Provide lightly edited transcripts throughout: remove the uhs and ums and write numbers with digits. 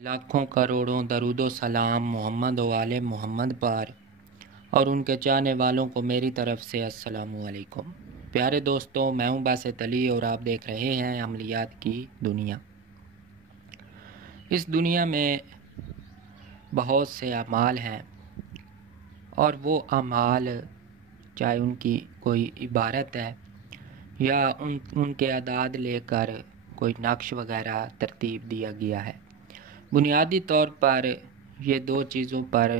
लाखों करोड़ों दरूदो सलाम मोहम्मद व आले मोहम्मद पर और उनके चाहने वालों को मेरी तरफ से अस्सलामु अलैकुम। प्यारे दोस्तों, मैं हूं बासित अली और आप देख रहे हैं अमलियात की दुनिया। इस दुनिया में बहुत से अमाल हैं और वो अमाल चाहे उनकी कोई इबारत है या उनके अदाद लेकर कोई नक्श वगैरह तरतीब दिया गया है। बुनियादी तौर पर ये दो चीज़ों पर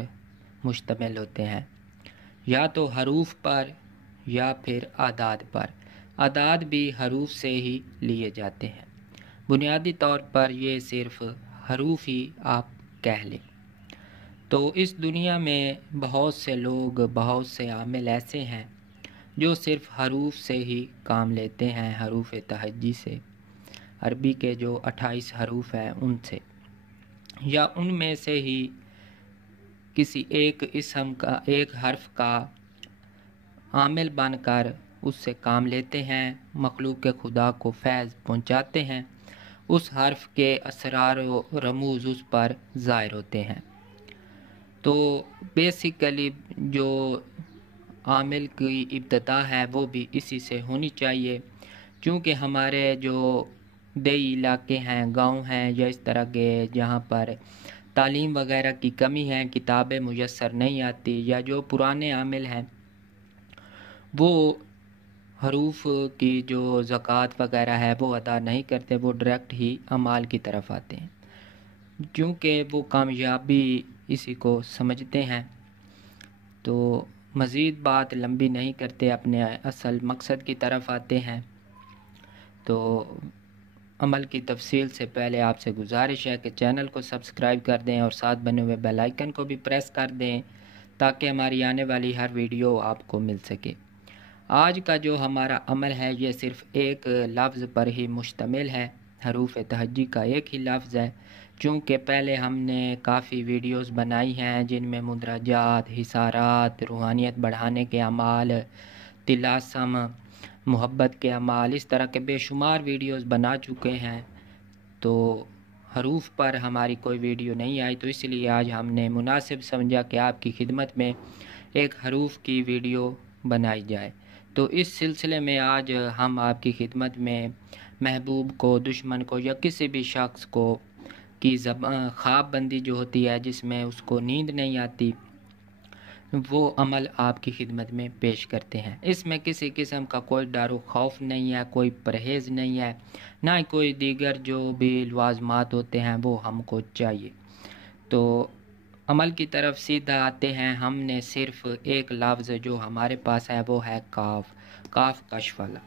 मुश्तमिल होते हैं, या तो हरूफ पर या फिर आदाद पर। आदाद भी हरूफ से ही लिए जाते हैं। बुनियादी तौर पर ये सिर्फ हरूफ ही आप कह लें। तो इस दुनिया में बहुत से लोग, बहुत से आमिल ऐसे हैं जो सिर्फ हरूफ से ही काम लेते हैं, हरूफ तहज्जी से, अरबी के जो 28 हरूफ हैं उनसे, या उनमें से ही किसी एक इसम का, एक हर्फ का आमिल बनकर उससे काम लेते हैं, मखलूक के खुदा को फैज़ पहुंचाते हैं, उस हर्फ के असरार व रमूज़ उस पर ज़ाहिर होते हैं। तो बेसिकली जो आमिल की इब्तदा है वो भी इसी से होनी चाहिए, क्योंकि हमारे जो देई इलाके हैं, गांव हैं या इस तरह के जहाँ पर तालीम वगैरह की कमी है, किताबें मुयस्सर नहीं आती, या जो पुराने आमिल हैं वो हरूफ की जो ज़कात वगैरह है वो अदा नहीं करते, वो डायरेक्ट ही अमाल की तरफ आते हैं, क्योंकि वो कामयाबी इसी को समझते हैं। तो मज़ीद बात लंबी नहीं करते, अपने असल मकसद की तरफ आते हैं। तो अमल की तफसील से पहले आपसे गुजारिश है कि चैनल को सब्सक्राइब कर दें और साथ बने हुए बेल आइकन को भी प्रेस कर दें ताकि हमारी आने वाली हर वीडियो आपको मिल सके। आज का जो हमारा अमल है ये सिर्फ़ एक लफ्ज़ पर ही मुश्तमिल है, हरूफ तहज्जी का एक ही लफ्ज़ है। चूँकि पहले हमने काफ़ी वीडियोस बनाई हैं जिनमें मुदरजात, हिसारात, रूहानियत बढ़ाने के अमाल, तिलासम, मोहब्बत के अमाल, इस तरह के बेशुमार वीडियोस बना चुके हैं। तो हरूफ पर हमारी कोई वीडियो नहीं आई, तो इसलिए आज हमने मुनासिब समझा कि आपकी खिदमत में एक हरूफ की वीडियो बनाई जाए। तो इस सिलसिले में आज हम आपकी खिदमत में महबूब को, दुश्मन को या किसी भी शख्स को की ख्वाब बंदी जो होती है जिसमें उसको नींद नहीं आती, वो अमल आपकी खिदमत में पेश करते हैं। इसमें किसी किस्म का कोई डर खौफ नहीं है, कोई परहेज़ नहीं है, ना ही कोई दीगर जो भी लवाज़मात होते हैं वो हमको चाहिए। तो अमल की तरफ सीधा आते हैं। हमने सिर्फ एक लफ्ज़ जो हमारे पास है वो है काफ, काफ कश्फ वाला।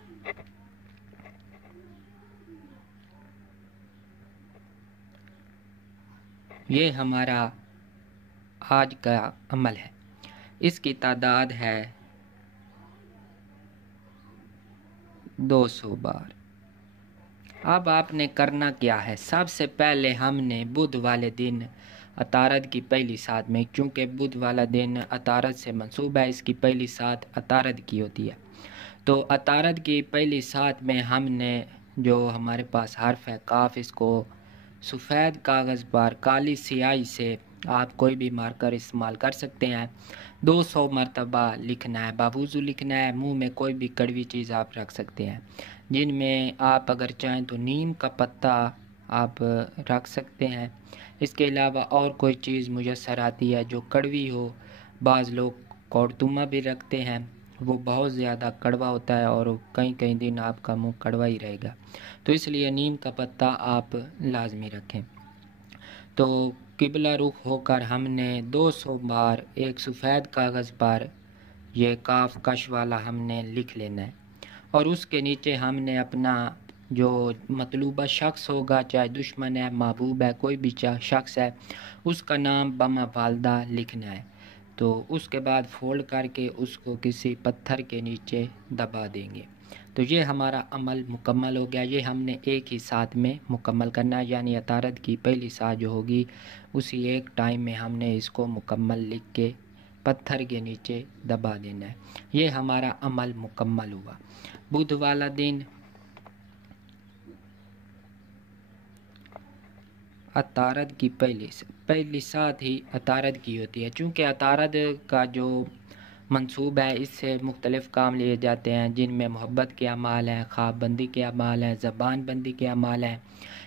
ये हमारा आज का अमल है। इसकी तादाद है 200 बार। अब आपने करना क्या है? सबसे पहले हमने बुध वाले दिन अतारद की पहली सात में, क्योंकि बुध वाला दिन अतारद से मंसूब है, इसकी पहली सात अतारद की होती है। तो अतारद की पहली सात में हमने जो हमारे पास हर्फ है काफ, इसको सफ़ेद कागज़ पर काली स्याही से आप कोई भी मार्कर इस्तेमाल कर सकते हैं, 200 मरतबा लिखना है। बावुज़ू लिखना है। मुंह में कोई भी कड़वी चीज़ आप रख सकते हैं, जिनमें आप अगर चाहें तो नीम का पत्ता आप रख सकते हैं। इसके अलावा और कोई चीज़ मुयस्सर आती है जो कड़वी हो, बाज़ लोग कौड़तुमा भी रखते हैं, वो बहुत ज़्यादा कड़वा होता है और कई कई दिन आपका मुंह कड़वा ही रहेगा, तो इसलिए नीम का पत्ता आप लाजमी रखें। तो किबला रुख होकर हमने 200 बार एक सफ़ेद कागज़ पर यह काफ कश वाला हमने लिख लेना है, और उसके नीचे हमने अपना जो मतलूबा शख्स होगा, चाहे दुश्मन है, महबूब है, कोई भी शख्स है, उसका नाम बमा वालदा लिखना है। तो उसके बाद फोल्ड करके उसको किसी पत्थर के नीचे दबा देंगे। तो ये हमारा अमल मुकम्मल हो गया। ये हमने एक ही साथ में मुकम्मल करना है, यानी अतारद की पहली साथ जो होगी उसी एक टाइम में हमने इसको मुकम्मल लिख के पत्थर के नीचे दबा देना है। ये हमारा अमल मुकम्मल हुआ। बुध वाला दिन عطارد کی پہلی سات ہی عطارد کی ہوتی ہے، چونکہ عطارد کا جو منصوب ہے اس سے مختلف کام لیے جاتے ہیں، جن میں محبت کے اعمال ہیں، خواب بندی کے اعمال ہیں، زبان بندی کے اعمال ہیں۔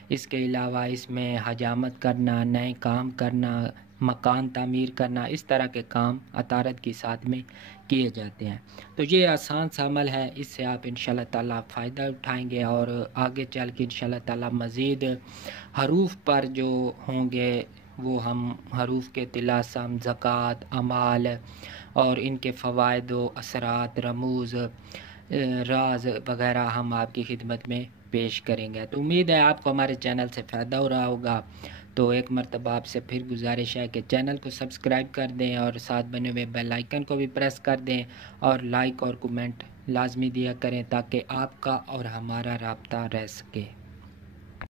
اس کے علاوہ اس میں حجامت کرنا، نئے کام کرنا، مکان تعمیر کرنا، اس طرح کے کام عطارد کی ساتھ میں کیے جاتے ہیں۔ تو یہ آسان سا عمل ہے، اس سے آپ انشاءاللہ تعالیٰ فائدہ اٹھائیں گے، اور آگے چل کے انشاءاللہ تعالیٰ مزید حروف پر جو ہوں گے وہ ہم حروف کے طلاسم، زکوٰۃ، اعمال اور ان کے فوائد و اثرات، رموز، راز وغیرہ ہم آپ کی خدمت میں پیش کریں گے۔ تو امید ہے آپ کو ہمارے چینل سے فائدہ ہو رہا ہوگا۔ تو ایک مرتبہ آپ سے پھر گزارش ہے کہ چینل کو سبسکرائب کر دیں اور ساتھ بنے ہوئے بیل آئیکن کو بھی پریس کر دیں، اور لائک اور کمنٹ لازمی دیا کریں تاکہ آپ کا اور ہمارا رابطہ رہ سکے۔